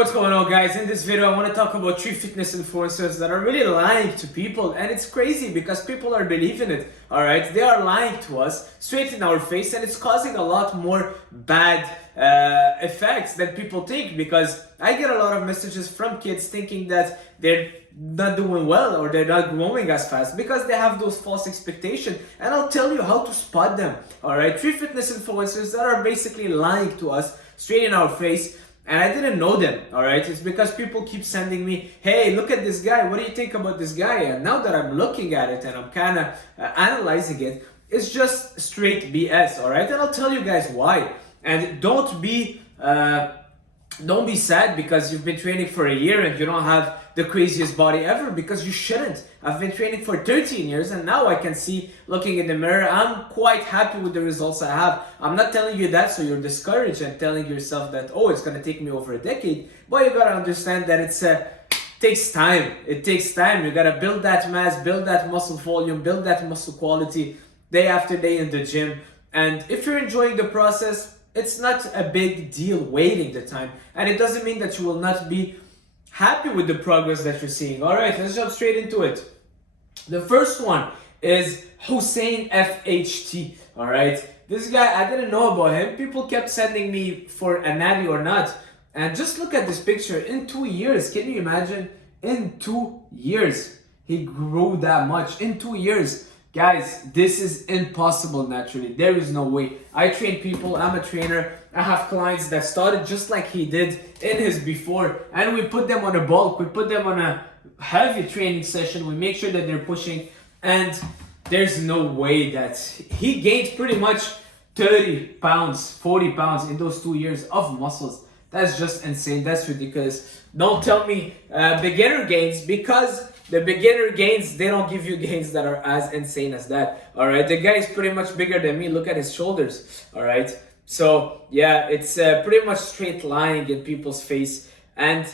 What's going on, guys? In this video I want to talk about 3 fitness influencers that are really lying to people, and it's crazy because people are believing it. All right, they are lying to us straight in our face, and it's causing a lot more bad effects than people think, because I get a lot of messages from kids thinking that they're not doing well or they're not growing as fast because they have those false expectations, and I'll tell you how to spot them. All right, 3 fitness influencers that are basically lying to us straight in our face. And I didn't know them, all right? It's because people keep sending me, hey, look at this guy. What do you think about this guy? And now that I'm looking at it and I'm kind of analyzing it, it's just straight BS, all right? And I'll tell you guys why. And don't be sad because you've been training for a year and you don't have the craziest body ever, because you shouldn't. I've been training for 13 years and now I can see, looking in the mirror, I'm quite happy with the results I have. I'm not telling you that so you're discouraged and telling yourself that, oh, it's gonna take me over a decade. But you gotta understand that takes time. It takes time. You gotta build that mass, build that muscle volume, build that muscle quality day after day in the gym. And if you're enjoying the process, it's not a big deal waiting the time. And it doesn't mean that you will not be happy with the progress that you're seeing. All right, let's jump straight into it. The first one is Hussein FHT. All right, this guy, I didn't know about him. People kept sending me for a natty or not. And just look at this picture. In 2 years, can you imagine? In 2 years, he grew that much. In 2 years. Guys, this is impossible naturally. There is no way. I train people. I'm a trainer. I have clients that started just like he did in his before, and we put them on a bulk. We put them on a heavy training session. We make sure that they're pushing, and there's no way that he gained pretty much 30 pounds, 40 pounds in those 2 years of muscles. That's just insane. That's ridiculous. Don't tell me beginner gains, because the beginner gains, they don't give you gains that are as insane as that. All right, the guy is pretty much bigger than me. Look at his shoulders. All right, so yeah, it's pretty much straight lying in people's face. And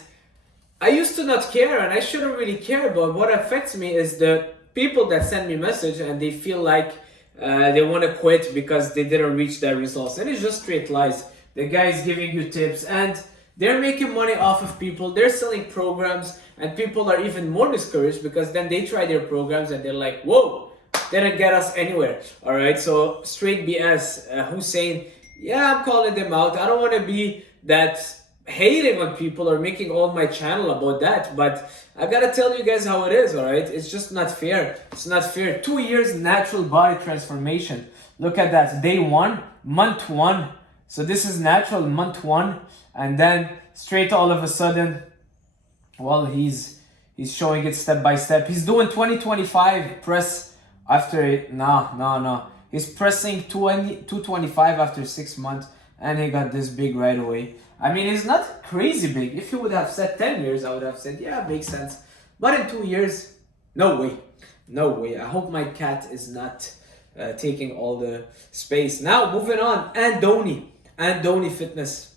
I used to not care, and I shouldn't really care, but what affects me is the people that send me message and they feel like they want to quit because they didn't reach their results. And it's just straight lies. The guy is giving you tips and they're making money off of people. They're selling programs, and people are even more discouraged because then they try their programs and they're like, whoa, didn't get us anywhere. All right, so straight BS. Hussein, yeah, I'm calling them out. I don't want to be that hating on people or making all my channel about that, but I gotta tell you guys how it is. All right, it's just not fair. It's not fair. 2 years natural body transformation. Look at that. Day 1, month 1. So this is natural month 1, and then straight all of a sudden, well, he's showing it step by step. He's doing 20-25 press after it. No. He's pressing 225 after 6 months, and he got this big right away. I mean, it's not crazy big. If you would have said 10 years, I would have said, yeah, makes sense. But in 2 years, no way. No way. I hope my cat is not taking all the space. Now, moving on. Andoni Fitness.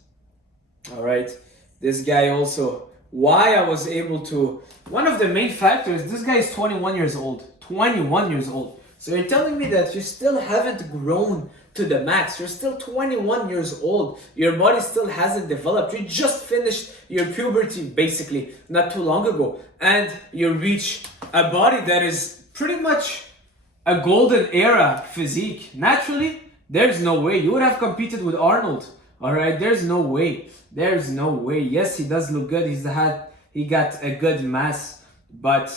All right, this guy also, why I was able to, one of the main factors, this guy is 21 years old. So you're telling me that you still haven't grown to the max. You're still 21 years old. Your body still hasn't developed. You just finished your puberty basically not too long ago, and you reach a body that is pretty much a golden era physique. Naturally, there's no way. You would have competed with Arnold. All right, there's no way. There's no way. Yes, he does look good. He got a good mass, but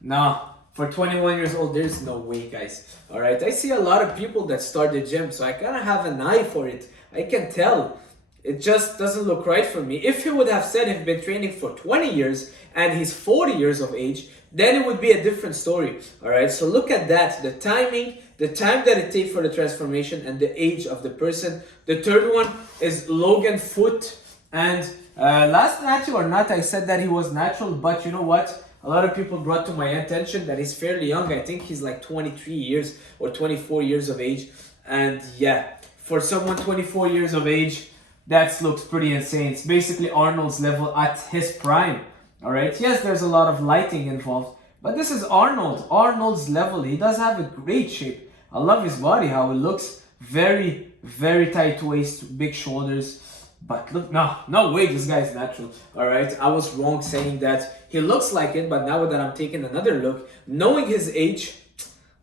no, for 21 years old, there's no way, guys. All right, I see a lot of people that start the gym, so I kind of have an eye for it. I can tell. It just doesn't look right for me. If he would have said he's been training for 20 years and he's 40 years of age, then it would be a different story. All right, so look at that. The timing, the time that it takes for the transformation, and the age of the person. The third one is Logan Foot. And last Natty or not, I said that he was natural, but you know what? A lot of people brought to my attention that he's fairly young. I think he's like 23 years or 24 years of age. And yeah, for someone 24 years of age, that looks pretty insane. It's basically Arnold's level at his prime. All right. Yes, there's a lot of lighting involved, but this is Arnold's level. He does have a great shape. I love his body, how it looks. Very, very tight waist, big shoulders. But look, no way, this guy is natural. All right, I was wrong saying that he looks like it, but now that I'm taking another look, knowing his age,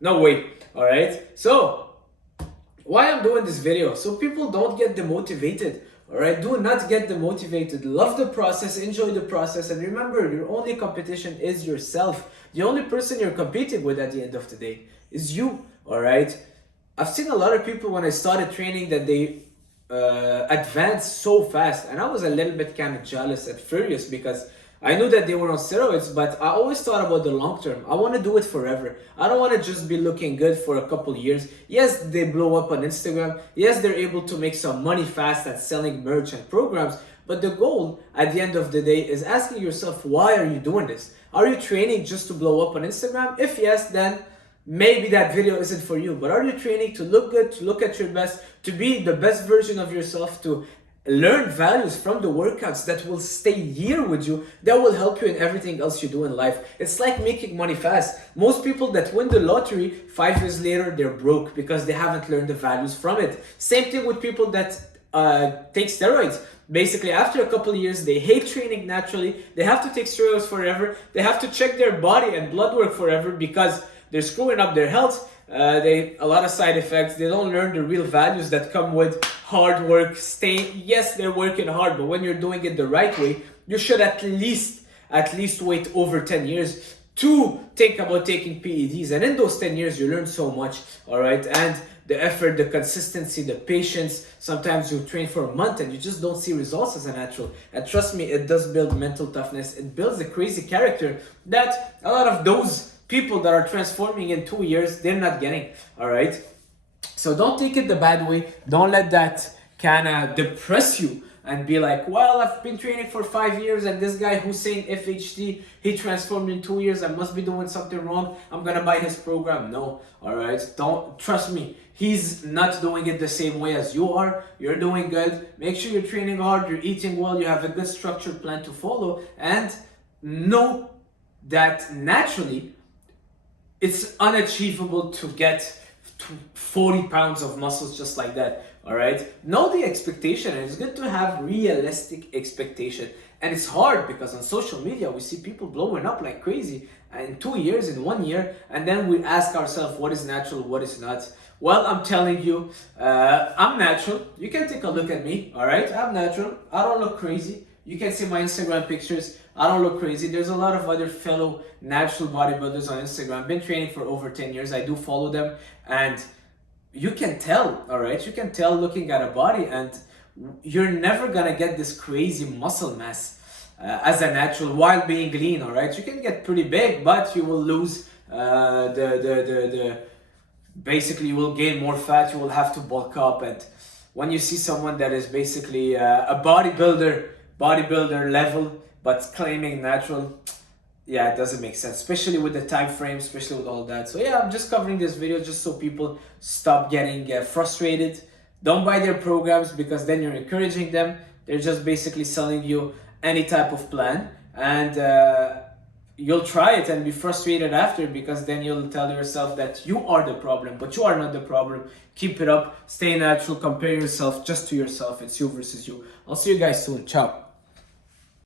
no way. All right, so why I'm doing this video? So people don't get demotivated. All right, do not get demotivated. Love the process, enjoy the process, and remember, your only competition is yourself. The only person you're competing with at the end of the day is you. All right, I've seen a lot of people when I started training that they advanced so fast, and I was a little bit kind of jealous and furious because I knew that they were on steroids, but I always thought about the long term. I want to do it forever. I don't want to just be looking good for a couple years. Yes, they blow up on Instagram. Yes, they're able to make some money fast at selling merch and programs. But the goal at the end of the day is asking yourself, why are you doing this? Are you training just to blow up on Instagram? If yes, then maybe that video isn't for you. But are you training to look good, to look at your best, to be the best version of yourself, to learn values from the workouts that will stay here with you, that will help you in everything else you do in life? It's like making money fast. Most people that win the lottery, 5 years later, they're broke because they haven't learned the values from it. Same thing with people that take steroids. Basically, after a couple of years, they hate training naturally. They have to take steroids forever. They have to check their body and blood work forever because they're screwing up their health. A lot of side effects. They don't learn the real values that come with hard work. Yes, they're working hard, but when you're doing it the right way, you should at least wait over 10 years to think about taking PEDs. And in those 10 years, you learn so much, all right? And the effort, the consistency, the patience. Sometimes you train for a month and you just don't see results as a natural. And trust me, it does build mental toughness. It builds a crazy character that a lot of those people that are transforming in 2 years, they're not getting, all right? So don't take it the bad way. Don't let that kind of depress you and be like, well, I've been training for 5 years and this guy Hussein FHD, he transformed in 2 years. I must be doing something wrong. I'm gonna buy his program. No, all right? Don't, trust me. He's not doing it the same way as you are. You're doing good. Make sure you're training hard, you're eating well, you have a good structured plan to follow, and know that naturally, it's unachievable to get 40 pounds of muscles just like that, all right? Know the expectation, and it's good to have realistic expectation. And it's hard because on social media, we see people blowing up like crazy in 2 years, in 1 year, and then we ask ourselves, what is natural, what is not? Well, I'm telling you, I'm natural. You can take a look at me, all right? I'm natural. I don't look crazy. You can see my Instagram pictures. I don't look crazy. There's a lot of other fellow natural bodybuilders on Instagram. I've been training for over 10 years. I do follow them. And you can tell, all right? You can tell looking at a body, and you're never going to get this crazy muscle mass as a natural while being lean, all right? You can get pretty big, but you will lose basically you will gain more fat. You will have to bulk up. And when you see someone that is basically a bodybuilder level, but claiming natural, yeah, it doesn't make sense, especially with the time frame, especially with all that. So yeah, I'm just covering this video just so people stop getting frustrated. Don't buy their programs because then you're encouraging them. They're just basically selling you any type of plan, and you'll try it and be frustrated after, because then you'll tell yourself that you are the problem, but you are not the problem. Keep it up, stay natural, compare yourself just to yourself. It's you versus you. I'll see you guys soon. Ciao.